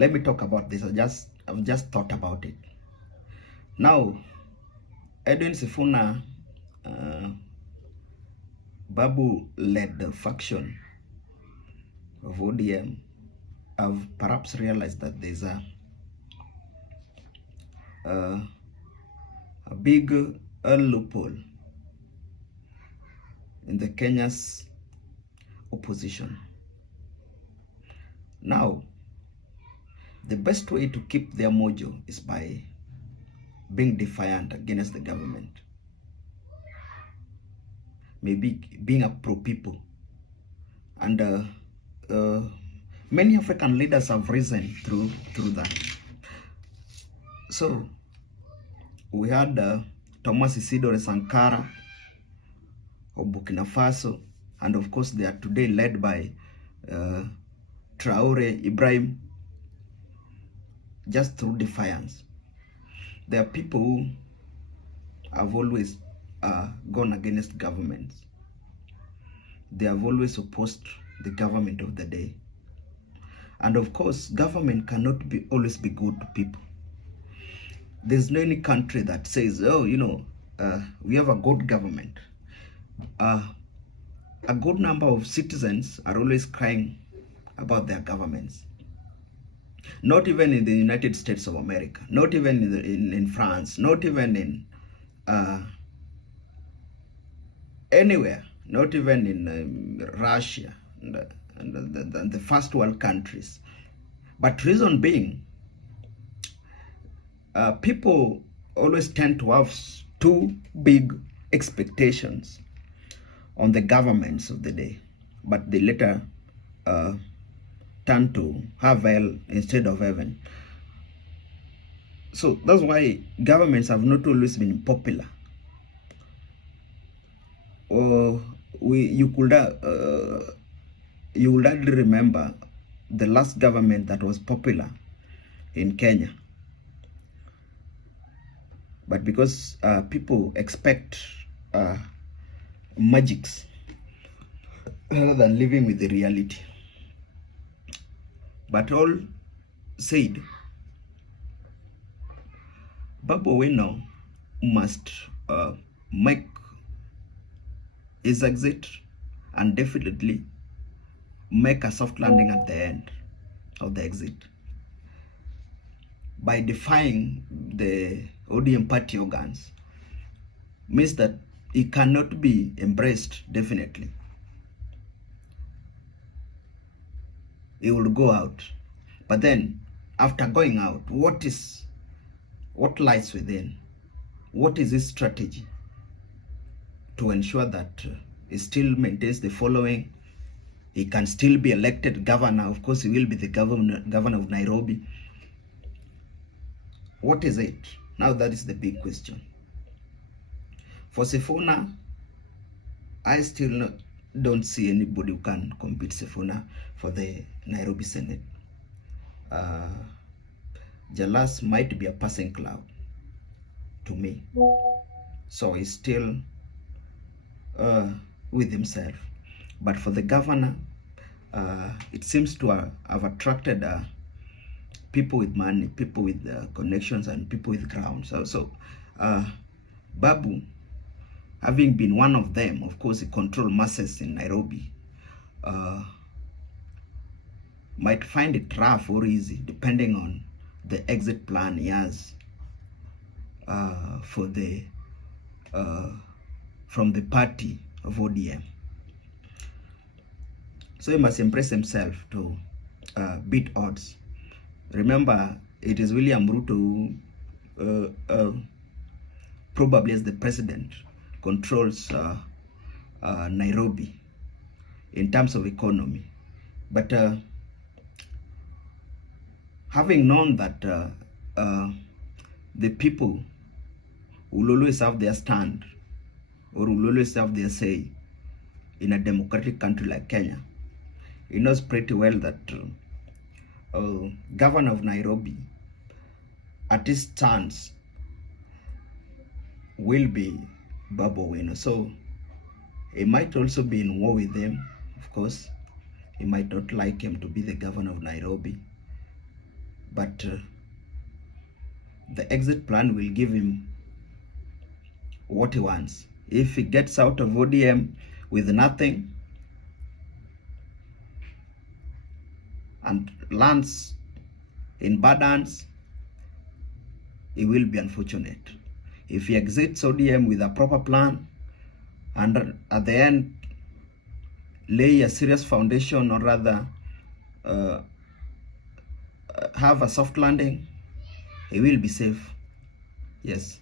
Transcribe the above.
let me talk about this. I've just thought about it. Now, Edwin Sifuna, Babu led the faction of ODM have perhaps realized that there's a big loophole in the Kenya's opposition. Now, the best way to keep their mojo is by being defiant against the government. Maybe being a pro-people. And many African leaders have risen through that. So, we had Thomas Isidore Sankara of Burkina Faso, and of course they are today led by Traore Ibrahim, just through defiance. There are people who have always gone against governments. They have always opposed the government of the day. And of course, government cannot always be good to people. There's no any country that says, oh, you know, we have a good government. A good number of citizens are always crying about their governments. Not even in the United States of America, not even in France, not even in anywhere, not even in Russia and the first world countries. But reason being, people always tend to have too big expectations on the governments of the day, but they later turn to have hell instead of heaven. So that's why governments have not always been popular. Or you would hardly remember the last government that was popular in Kenya. But because people expect magics rather than living with the reality. But all said, Babu Owino must make his exit and definitely make a soft landing at the end of the exit by defying the ODM party organs. Means that he cannot be embraced definitely. He will go out. But then, after going out, what lies within? What is his strategy to ensure that he still maintains the following? He can still be elected governor. Of course, he will be the governor of Nairobi. What is it? Now that is the big question. For Sifuna, I still don't see anybody who can compete Sifuna for the Nairobi Senate. Jalas might be a passing cloud to me. So he's still with himself. But for the governor, it seems to have attracted people with money, people with connections, and people with ground. So Babu, having been one of them, of course, he controls masses in Nairobi, might find it rough or easy, depending on the exit plan he has for the from the party of ODM. So he must impress himself to beat odds. Remember, it is William Ruto who, probably as the president, controls Nairobi in terms of economy. But having known that the people will always have their stand or will always have their say in a democratic country like Kenya, he knows pretty well that governor of Nairobi, at his chance, will be Babu Owino. So he might also be in war with him. Of course, he might not like him to be the governor of Nairobi. but the exit plan will give him what he wants. If he gets out of ODM with nothing and lands in bad hands, it will be unfortunate. If he exits ODM with a proper plan and at the end lay a serious foundation, or rather have a soft landing, he will be safe. Yes.